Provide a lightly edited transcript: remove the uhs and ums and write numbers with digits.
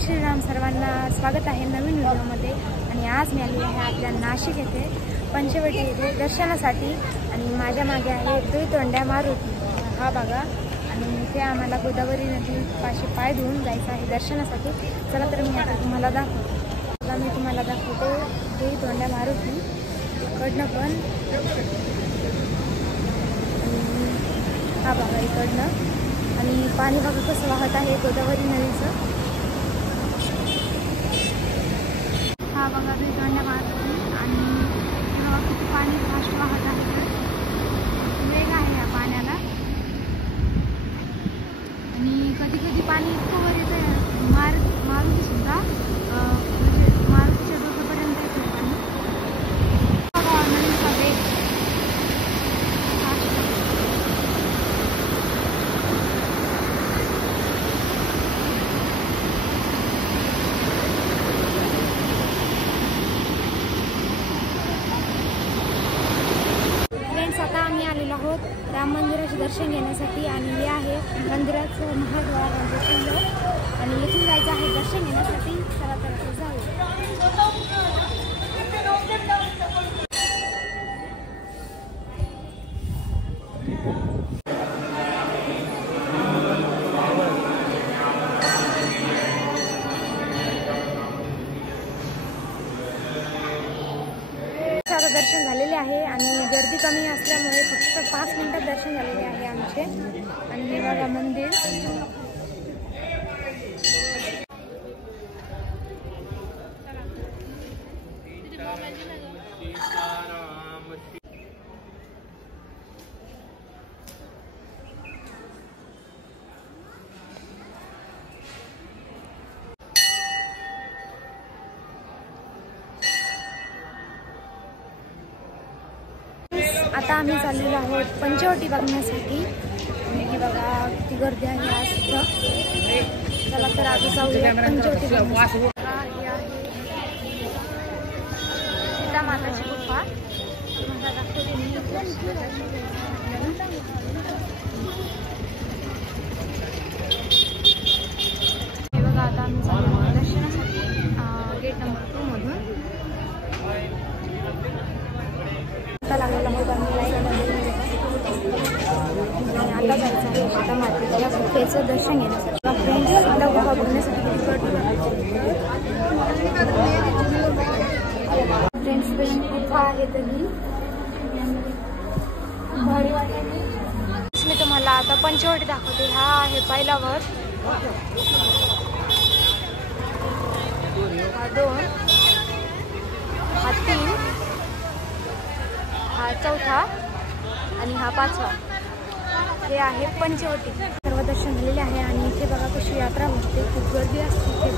श्रीराम सर्वांना स्वागत आहे नवीन व्हिडिओमध्ये। आणि आज मी आली आहे आपल्या नाशिक येथे पंचवटी येथे दर्शनासाठी। आणि माझ्या मागे आहे दुईतोंड्या मारुती हा बघा। आणि इथे आम्हाला गोदावरी नदी पाशी पाय धुवून जायचं आहे दर्शनासाठी। चला तर मी आता तुम्हाला दाखवते दुईतोंड्या मारुती इकडनं पण हा बघा इकडनं। आणि पाणी बघा कसं वाहत आहे गोदावरी नदीचं। हा बघा दुईतोंड्या मारुती आणि बघा किती पाणी फास्ट वाहत आहे, वेग आहे या पाण्याला। आणि कधी कधी पाणी इतकं वर येतं मारुती सुद्धा म्हणजे मारुतीच्या डोक्यापर्यंत येतं पाणी। नदीचा वेग आता आम्ही आलेलो आहोत राम मंदिराचे दर्शन घेण्यासाठी। आणि हे आहे मंदिराचं महाद्वार आणि इथून जायचं आहे दर्शन घेण्यासाठी। चला तर जाऊ। दर्शन झालेले आहे आणि गर्दी कमी असल्यामुळे फक्त 5 मिनिटात दर्शन झालेले आहे आमचे। आणि हे बघा मंदिर आता आम्ही चाललेलो आहोत पंचवटी बघण्यासाठी। आणि बघा किती गर्दी आहे आज सुद्धा। चला तर आधी जाऊया पंचवटी बघण्यासाठी। सीता माताची गुफा तुम्हाला दाखवते मी। हे बघा आता आम्ही चाललो आहोत दर्शनासाठी गेट नंबर 2 मधून। लागलेला आहोत आम्ही लाईनमध्ये। आता जायचं आहे सीता मातेच्या गुफेचं दर्शन घेण्यासाठी। फ्रेंड्स आता गुफा बघण्यासाठी फ्रेंड्स कशी गुफा आहे तरी भारी वाटते। मी तुम्हाला आता पंचवटी दाखवते। हा आहे पहिला वर, हा 2, हा 3, हा 4था आणि हा 5वा। हे आहे पंचवटी। सर्व दर्शन झालेले आहे आणि इथे बघा कशी यात्रा होते, खूप गर्दी असते इथे